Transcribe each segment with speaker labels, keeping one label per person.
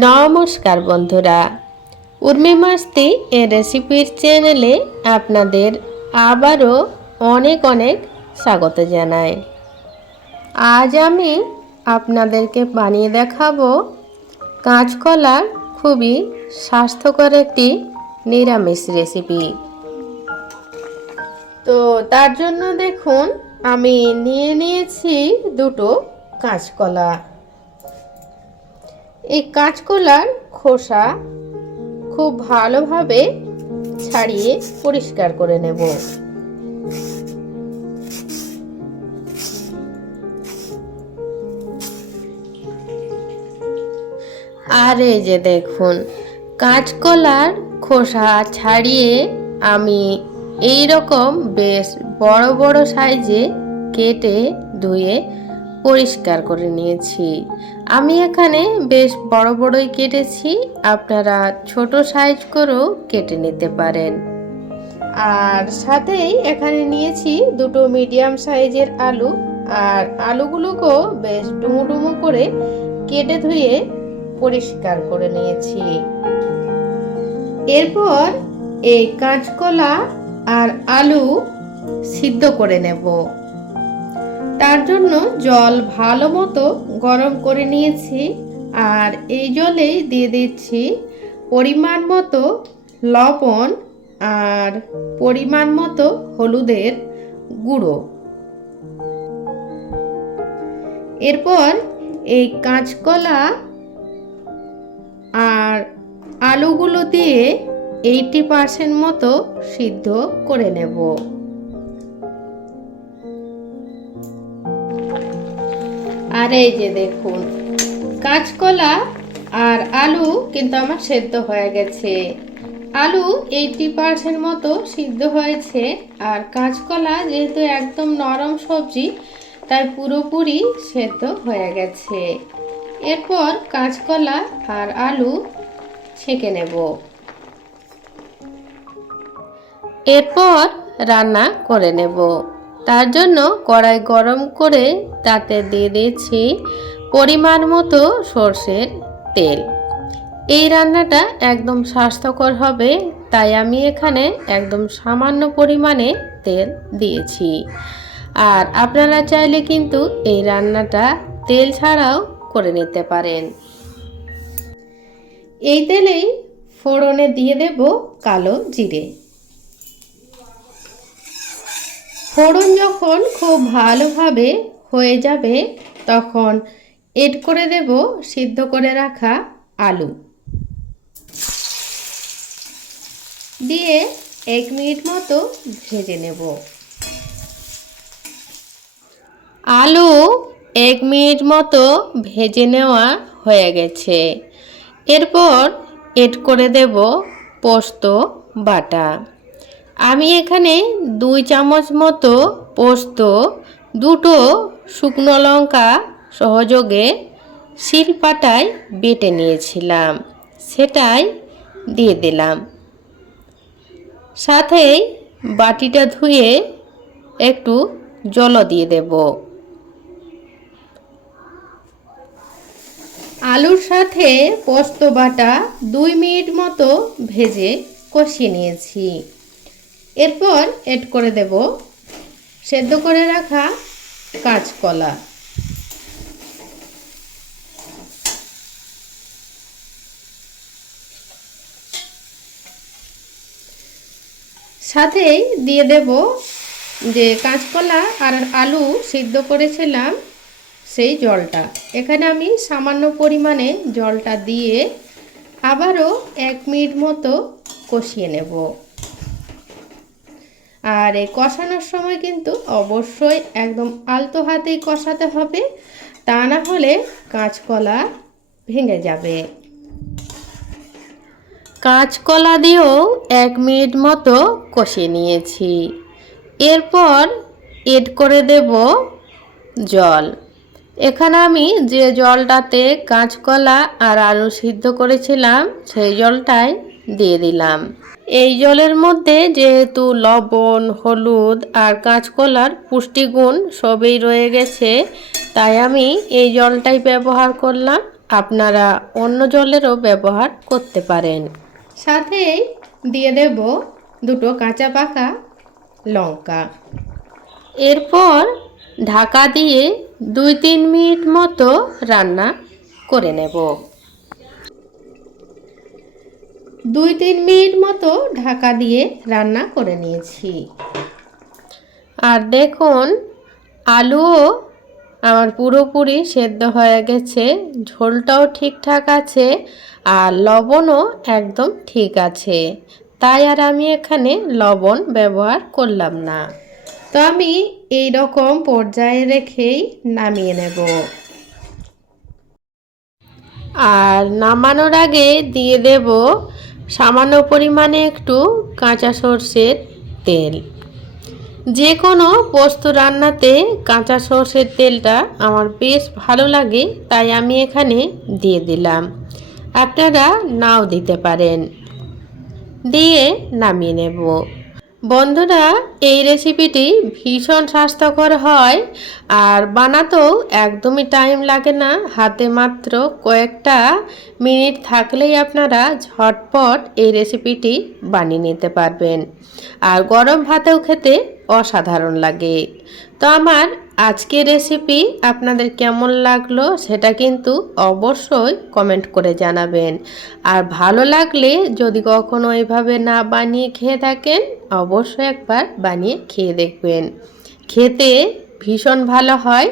Speaker 1: নমস্কার বন্ধুরা। উর্মি মাস্তি এ রেসিপির চ্যানেলে আপনাদের আবারও অনেক অনেক স্বাগত জানাই। আজ আমি আপনাদেরকে বানিয়ে দেখাবো কাঁচকলার খুবই স্বাস্থ্যকর একটি নিরামিষ রেসিপি। তো তার জন্য দেখুন আমি নিয়ে নিয়েছি দুটো কাঁচকলা। এই কাঁচকলার খোসা খুব ভালোভাবে ছাড়িয়ে পরিষ্কার করে নেব। আর এই যে দেখুন, কাঁচকলার খোসা ছাড়িয়ে আমি এই রকম বেশ বড় বড় সাইজে কেটে ধুয়ে পরিষ্কার করে নিয়েছি। আমি এখানে বেশ বড় বড়ই কেটেছি। আপনারা ছোট সাইজ করেও কেটে নিতে পারেন। আর সাথেই এখানে নিয়েছি দুটো মিডিয়াম সাইজের আলু। আর আলুগুলোকেও বেশ ডুমু ডুমু করে কেটে ধুয়ে পরিষ্কার করে নিয়েছি। এরপর এই কাঁচকলা আর আলু সিদ্ধ করে নেব। তার জন্য জল ভালো মতো গরম করে নিয়েছি আর এই জলেই দিয়ে দিচ্ছি পরিমাণ মতো লবণ আর পরিমাণ মতো হলুদের গুঁড়ো। এরপর এই কাঁচকলা আর আলুগুলো দিয়ে এইটি পার্সেন্ট মতো সিদ্ধ করে নেব। আর এই যে দেখুন, কাঁচকলা আর আলু কিন্তু আমার সেদ্ধ হয়ে গেছে। আলু এইটি পার্সেন্ট মতো সিদ্ধ হয়েছে আর কাঁচকলা যেহেতু একদম নরম সবজি, তাই পুরোপুরি সেদ্ধ হয়ে গেছে। এরপর কাঁচকলা আর আলু ছেঁকে নেব। এরপর রান্না করে নেব। তার জন্য কড়াই গরম করে তাতে দিয়ে দিয়েছি পরিমাণ মতো সর্ষের তেল। এই রান্নাটা একদম স্বাস্থ্যকর হবে, তাই আমি এখানে একদম সামান্য পরিমাণে তেল দিয়েছি। আর আপনারা চাইলে কিন্তু এই রান্নাটা তেল ছাড়াও করে নিতে পারেন। এই তেলেই ফোড়নে দিয়ে দেব কালো জিরে। ফোড়ন যখন খুব ভালোভাবে হয়ে যাবে, তখন এড করে দেব সিদ্ধ করে রাখা আলু। দিয়ে এক মিনিট মতো ভেজে নেব। আলু এক মিনিট মতো ভেজে নেওয়া হয়ে গেছে। এরপর এড করে দেব পোস্ত, বাটা। আমি এখানে দুই চামচ মতো পোস্ত, দুটো শুকনো লঙ্কা সহযোগে শিলপাটায় বেটে নিয়েছিলাম, সেটাই দিয়ে দিলাম। সাথেই বাটিটা ধুয়ে একটু জল দিয়ে দেব। আলুর সাথে পোস্ত বাটা দুই মিনিট মতো ভেজে কষিয়ে নিয়েছি। এরপর এড করে দেব সেদ্ধ করে রাখা কাঁচকলা। সাথেই দিয়ে দেব যে কাঁচকলা আর আলু সিদ্ধ করেছিলাম সেই জলটা। এখানে আমি সামান্য পরিমাণে জলটা দিয়ে আবারও এক মিনিট মতো কষিয়ে নেব। আর এই কষানোর সময় কিন্তু অবশ্যই একদম আলতো হাতেই কষাতে হবে। তা না হলে কাঁচকলা ভেঙে যাবে। কাঁচকলা দিয়েও এক মিনিট মতো কষিয়ে নিয়েছি। এরপর এড করে দেব জল। এখানে আমি যে জলটাতে কাঁচকলা আর আলু সিদ্ধ করেছিলাম, সেই জলটাই দিয়ে দিলাম। এই জলের মধ্যে যেহেতু লবণ, হলুদ আর কাঁচকলার পুষ্টিগুণ সবই রয়ে গেছে, তাই আমি এই জলটাই ব্যবহার করলাম। আপনারা অন্য জলেরও ব্যবহার করতে পারেন। সাথেই দিয়ে দেব দুটো কাঁচা পাকা লঙ্কা। এরপর ঢাকা দিয়ে দুই তিন মিনিট মতো রান্না করে নেব। দুই তিন মিনিট মতো ঢাকা দিয়ে রান্না করে নিয়েছি। আর দেখুন, আলুও আমার পুরোপুরি সেদ্ধ হয়ে গেছে, ঝোলটাও ঠিকঠাক আছে, আর লবণও একদম ঠিক আছে। তাই আর আমি এখানে লবণ ব্যবহার করলাম না। তো আমি এই রকম পর্যায়ে রেখেই নামিয়ে নেব। আর নামানোর আগে দিয়ে দেব সামান্য পরিমাণে একটু কাঁচা সর্ষের তেল। যে কোনো পোস্ত রান্নাতে কাঁচা সর্ষের তেলটা আমার বেশ ভালো লাগে, তাই আমি এখানে দিয়ে দিলাম। আপনারা নাও দিতে পারেন। দিয়ে নামিয়ে নেব। বন্ধুরা, এই রেসিপিটি ভীষণ স্বাস্থ্যকর হয় আর বানাতেও একদমই টাইম লাগে না। হাতে মাত্র কয়েকটা মিনিট থাকলেই আপনারা ঝটপট এই রেসিপিটি বানিয়ে নিতে পারবেন। আর গরম ভাতেও খেতে অসাধারণ লাগে। তো আমার আজকের রেসিপি আপনাদের কেমন লাগল সেটা কিন্তু অবশ্যই কমেন্ট করে জানাবেন। আর ভালো লাগলে যদি কখনো এভাবে না বানিয়ে খেয়ে থাকেন, অবশ্যই একবার বানিয়ে খেয়ে দেখবেন। খেতে ভীষণ ভালো হয়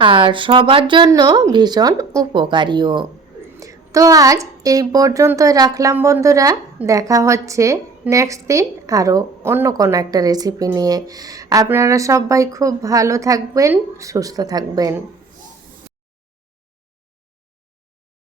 Speaker 1: আর সবার জন্য ভীষণ উপকারীও। তো আজ এই পর্যন্ত রাখলাম বন্ধুরা, দেখা হচ্ছে নেক্সট দিন আরও অন্য কোনো একটা রেসিপি নিয়ে। আপনারা সবাই খুব ভালো থাকবেন, সুস্থ থাকবেন।